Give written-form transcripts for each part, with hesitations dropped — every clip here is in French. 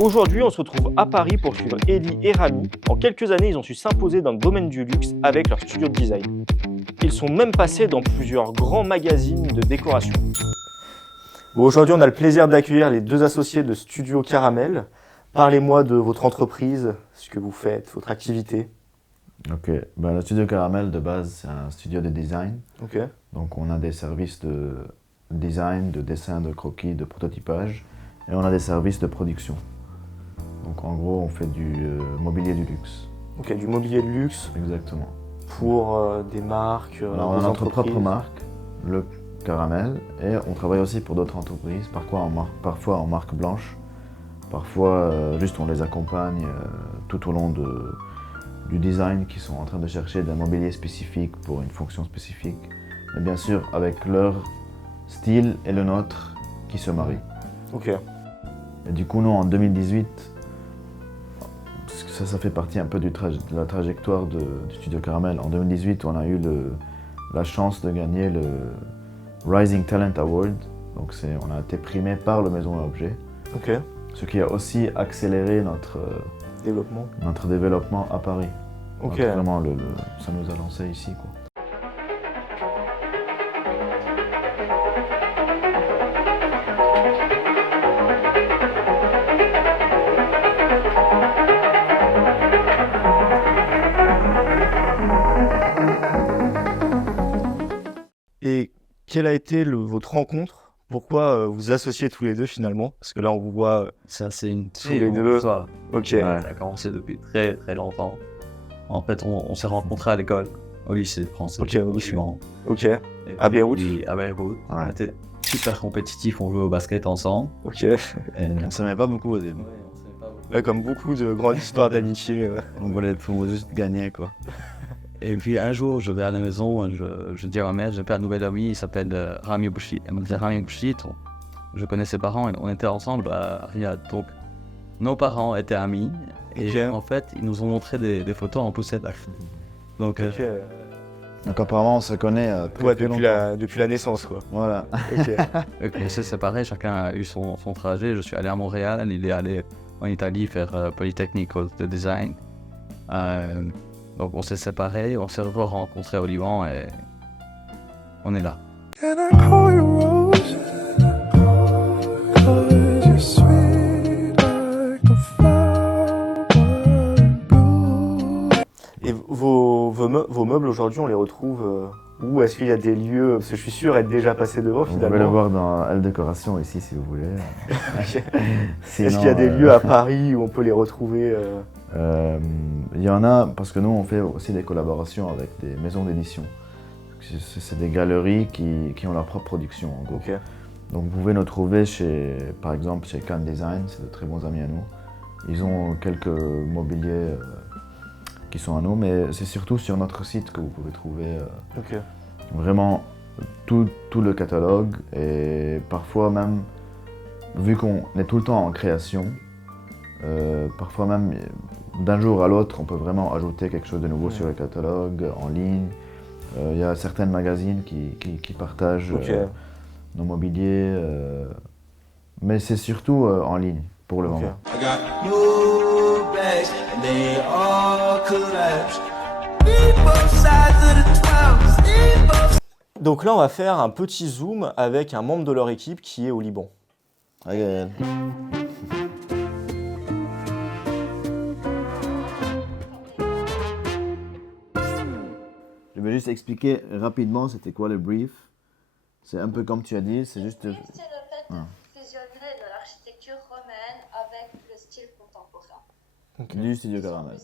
Aujourd'hui, on se retrouve à Paris pour suivre Eli et Rami. En quelques années, ils ont su s'imposer dans le domaine du luxe avec leur studio de design. Ils sont même passés dans plusieurs grands magazines de décoration. Bon, aujourd'hui, on a le plaisir d'accueillir les deux associés de Studio Caramel. Parlez-moi de votre entreprise, ce que vous faites, votre activité. Ok, le studio Caramel de base c'est un studio de design. Ok. Donc on a des services de design, de dessin, de croquis, de prototypage et on a des services de production. Donc en gros on fait du mobilier du luxe. Ok, du mobilier de luxe Exactement. pour des marques, Alors on a des notre entreprises. propre marque, le Caramel, et on travaille aussi pour d'autres entreprises, parfois en marque blanche, parfois juste on les accompagne tout au long du design qui sont en train de chercher d'un mobilier spécifique pour une fonction spécifique. Et bien sûr, avec leur style et le nôtre qui se marient. Ok. Et du coup, nous, en 2018, ça fait partie un peu de la trajectoire du Studio Caramel. En 2018, on a eu la chance de gagner le Rising Talent Award. Donc on a été primé par le Maison et Objet. Ok. Ce qui a aussi accéléré notre développement à Paris. Ok. Donc vraiment, ça nous a lancé ici, quoi. Et quelle a été votre rencontre? Pourquoi vous associez tous les deux finalement? Parce que là on vous voit Ça, c'est une tous les très longue deux. histoire. Ok. Ça a commencé depuis très très longtemps. En fait, on s'est rencontrés à l'école, au lycée français. Ok, au lycée. Ok. Et À Beyrouth. puis, à Beyrouth. Ouais. On était super compétitifs, on jouait au basket ensemble. Ok. Et On s'aimait pas beaucoup au début. Ouais, comme beaucoup de grandes histoires d'amitié. On voulait juste gagner, quoi. Et puis un jour, je vais à la maison, je dis à ma mère, j'ai fait un nouvel ami, il s'appelle Rami Bouchit. Elle me dit Rami Bouchit, je connais ses parents, on était ensemble à Riyad. Donc nos parents étaient amis et Ok. en fait, ils nous ont montré des photos en poussette. Donc Ok. Donc apparemment, on se connaît Ouais, depuis la naissance quoi. Voilà. Ok. on s'est séparés, chacun a eu son trajet. Je suis allé à Montréal, il est allé en Italie faire Polytechnique de design. Donc on s'est séparés, on s'est rencontrés au Liban et on est là. Can I call you Rose? 'Cause you're sweet like a flower in bloom. Et vos meubles aujourd'hui on les retrouve où? Est-ce qu'il y a des lieux? Parce que je suis sûr être déjà passé devant Vous pouvez le finalement. voir dans L Décoration ici si vous voulez. Est-ce qu'il y a des lieux à Paris où on peut les retrouver? Il y en a, parce que nous on fait aussi des collaborations avec des maisons d'édition. C'est des galeries qui ont leur propre production en gros. Ok. Donc vous pouvez nous trouver par exemple chez Cannes Design, c'est de très bons amis à nous. Ils ont quelques mobiliers qui sont à nous, mais c'est surtout sur notre site que vous pouvez trouver Ok. vraiment tout le catalogue et parfois même, vu qu'on est tout le temps en création, parfois même d'un jour à l'autre on peut vraiment ajouter quelque chose de nouveau sur le catalogue, en ligne. Il y a certaines magazines qui partagent Ok. nos mobiliers, mais c'est surtout en ligne pour le Ok. moment. I got new bags and they all collapse. Need both sides of the 12. Need both. Donc là on va faire un petit zoom avec un membre de leur équipe qui est au Liban. Regarde. Je vais juste expliquer rapidement c'était quoi le brief. C'est un peu comme tu as dit, c'est juste... C'est le fait de fusionner de l'architecture romaine avec le style contemporain. Du studio Caramel.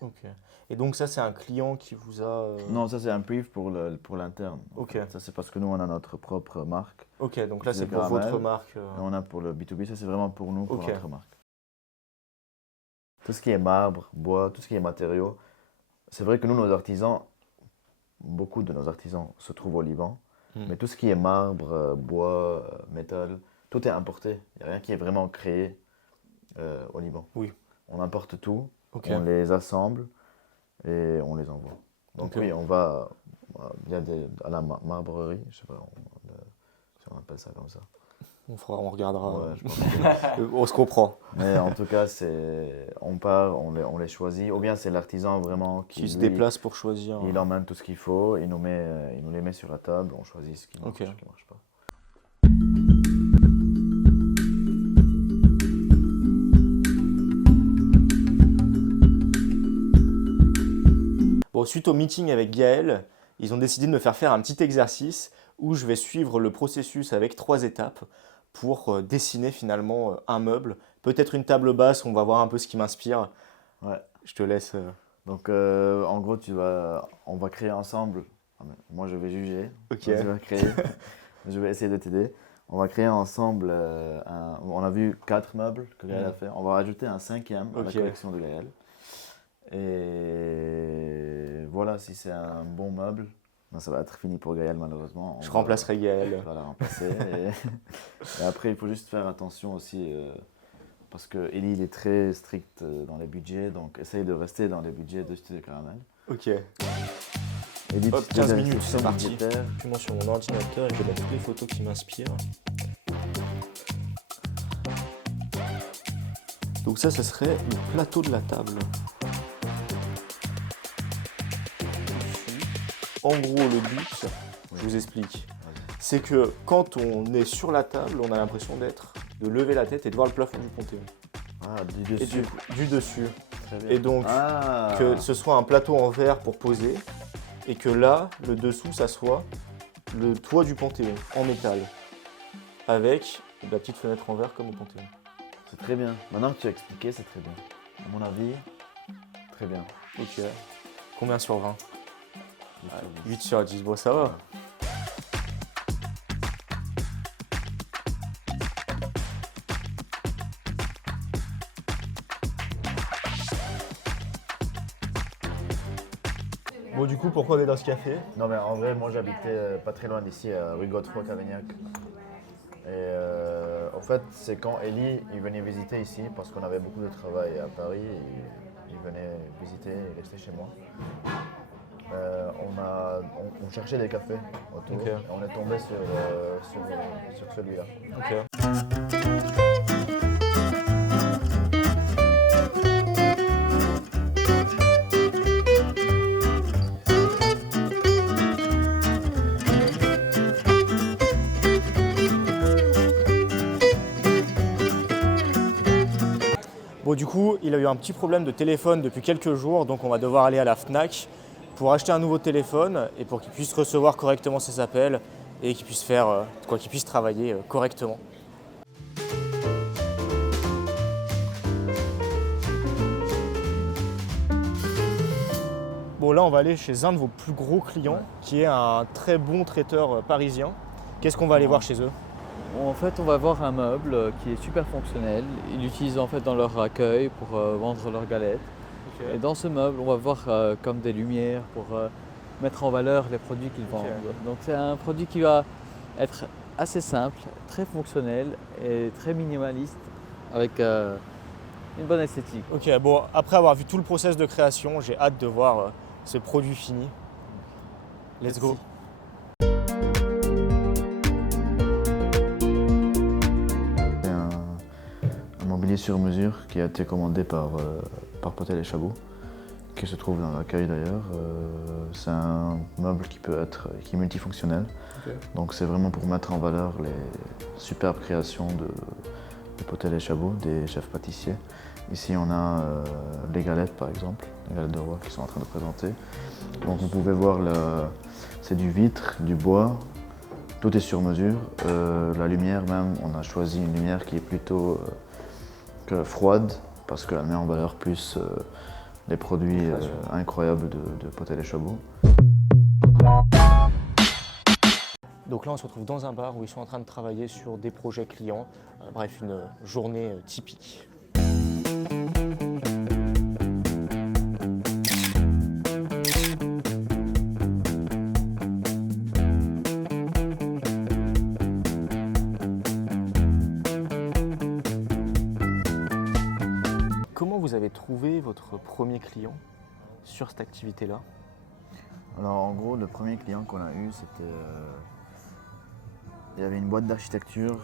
Ok. Et donc ça c'est un client qui vous a... Non, ça c'est un brief pour l'interne. Ok. Ça c'est parce que nous on a notre propre marque. Ok, donc là c'est Studio pour Caramel. votre marque. Et on a pour le B2B, ça c'est vraiment pour nous, pour Ok. notre marque. Tout ce qui est marbre, bois, tout ce qui est matériaux, c'est vrai que nous, nos artisans, beaucoup de nos artisans se trouvent au Liban, mais tout ce qui est marbre, bois, métal, tout est importé. Il n'y a rien qui est vraiment créé au Liban. Oui. On importe tout, Ok. on les assemble et on les envoie. Donc Ok. oui, on va à la marbrerie, je sais pas si on appelle ça comme ça. On regardera. Ouais, je pense. On se comprend. Mais en tout cas, on part, on les choisit. Ou bien c'est l'artisan vraiment Qui se lui, déplace pour choisir. Il emmène tout ce qu'il faut, il nous les met sur la table, on choisit ce qui marche, Ok. ce qui marche pas. Bon, suite au meeting avec Gaël, ils ont décidé de me faire faire un petit exercice où je vais suivre le processus avec 3 étapes pour dessiner finalement un meuble. Peut-être une table basse, on va voir un peu ce qui m'inspire. Ouais. Je te laisse. Donc en gros, on va créer ensemble. Moi, je vais juger. Ok. Toi, tu vas créer. Je vais essayer de t'aider. On va créer ensemble. On a vu 4 meubles que Gaël a fait. On va rajouter un 5e à la Ok. collection de Gaël. Et voilà, si c'est un bon meuble, ben, ça va être fini pour Gaël malheureusement. Je remplacerai Gaël. On va la remplacer. Et après, il faut juste faire attention aussi. Parce que Eli, il est très strict dans les budgets, donc essaye de rester dans les budgets de Studio Caramel. Ok. Eli, Hop, tu 15 te minutes, donnes c'est parti. budgétaire. Je monte sur mon ordinateur et je vais mettre toutes les photos qui m'inspirent. Donc ça serait le plateau de la table. En gros, le but, je vous explique, c'est que quand on est sur la table, on a l'impression de lever la tête et de voir le plafond du Panthéon. Ah, du Et dessus. du dessus. Très bien. Et donc, Ah. que ce soit un plateau en verre pour poser, et que là, le dessous, ça soit le toit du Panthéon, en métal, avec la petite fenêtre en verre comme au Panthéon. C'est très bien. Maintenant que tu as expliqué, c'est très bien. À mon avis, très bien. Ok. Combien sur 20 8 sur 10. 8 sur 10, bon ça va. Bon du coup, pourquoi on est dans ce café? Non mais en vrai, moi j'habitais pas très loin d'ici, à rue Godefroy-Cavagnac. Et en fait, c'est quand Eli il venait visiter ici, parce qu'on avait beaucoup de travail à Paris, il venait visiter et rester chez moi. On cherchait des cafés autour, Ok. et on est tombé sur celui-là. Ok. Bon du coup, il a eu un petit problème de téléphone depuis quelques jours, donc on va devoir aller à la Fnac pour acheter un nouveau téléphone et pour qu'il puisse recevoir correctement ses appels et qu'il puisse qu'il puisse travailler correctement. Bon là, on va aller chez un de vos plus gros clients, qui est un très bon traiteur parisien. Qu'est-ce qu'on va aller voir chez eux? En fait, on va voir un meuble qui est super fonctionnel. Ils l'utilisent en fait dans leur accueil pour vendre leurs galettes. Et dans ce meuble, on va voir comme des lumières pour mettre en valeur les produits qu'ils vendent. Donc c'est un produit qui va être assez simple, très fonctionnel et très minimaliste avec une bonne esthétique. Ok, bon, après avoir vu tout le process de création, j'ai hâte de voir ce produit fini. Let's go. C'est un mobilier sur mesure qui a été commandé par Potel et Chabot, qui se trouve dans l'accueil d'ailleurs. C'est un meuble qui est multifonctionnel. Ok. Donc c'est vraiment pour mettre en valeur les superbes créations de Potel et Chabot, des chefs pâtissiers. Ici on a les galettes par exemple, les galettes de roi qui sont en train de présenter. Donc vous pouvez voir, c'est du vitre, du bois, tout est sur mesure. La lumière même, on a choisi une lumière qui est plutôt froide parce qu'elle met en valeur plus les produits incroyables de Potel et Chabot. Donc là, on se retrouve dans un bar où ils sont en train de travailler sur des projets clients. Bref, une journée typique. Comment vous avez trouvé votre premier client sur cette activité-là? Alors en gros, le premier client qu'on a eu, c'était... il y avait une boîte d'architecture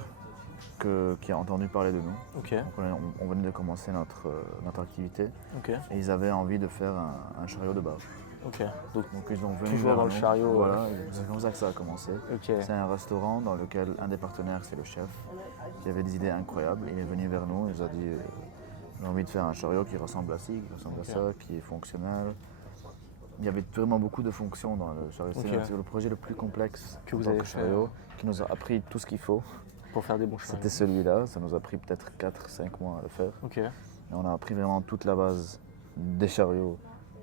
qui a entendu parler de nous. Ok, Donc on venait de commencer notre activité ok, et ils avaient envie de faire un chariot de base. ok. Donc, Donc ils ont venu Toujours vers dans le nous. chariot, Voilà, c'est comme ça que ça a commencé. ok, C'est un restaurant dans lequel un des partenaires, c'est le chef, qui avait des idées incroyables. Il est venu vers nous, il nous a dit j'ai envie de faire un chariot qui ressemble à ci, qui ressemble à ça, qui est fonctionnel. Il y avait vraiment beaucoup de fonctions dans le chariot. Ok. C'est le projet le plus complexe Que en vous tant avez que fait, chariot, qui nous a appris tout ce qu'il faut. pour faire des bons chariots. C'était celui-là, ça nous a pris peut-être 4-5 mois à le faire. Ok, Et on a appris vraiment toute la base des chariots,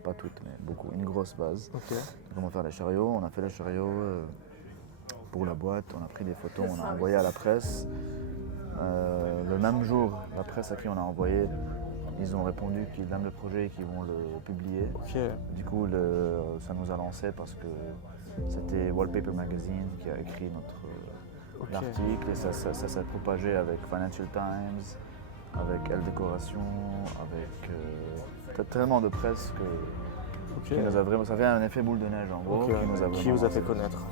pas toutes, mais beaucoup, une grosse base. ok, Comment faire les chariots. On a fait les chariots pour la boîte, on a pris des photos, on a envoyé à la presse. Le même jour, la presse à qui on a envoyé, ils ont répondu qu'ils aiment le projet et qu'ils vont le publier. ok, Du coup, ça nous a lancé parce que c'était Wallpaper Magazine qui a écrit ok. l'article et ça s'est propagé avec Financial Times, avec Elle Décoration, avec tellement de presse que Ok. qui nous a vraiment, ça fait un effet boule de neige en gros, Ok. qui nous a Qui vraiment vous a fait lancé. connaître?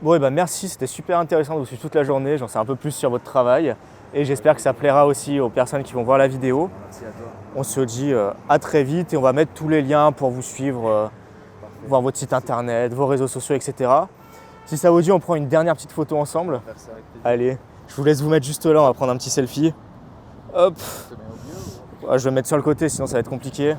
Bon, et ben merci, c'était super intéressant de vous suivre toute la journée. J'en sais un peu plus sur votre travail et j'espère que ça plaira aussi aux personnes qui vont voir la vidéo. Merci à toi. On se dit à très vite et on va mettre tous les liens pour vous suivre, voir votre site internet, vos réseaux sociaux, etc. Si ça vous dit, on prend une dernière petite photo ensemble. Faire ça avec plaisir. Allez, je vous laisse vous mettre juste là, on va prendre un petit selfie. Hop, Je te mets au mieux ou- Ouais, je vais me mettre sur le côté sinon ça va être compliqué.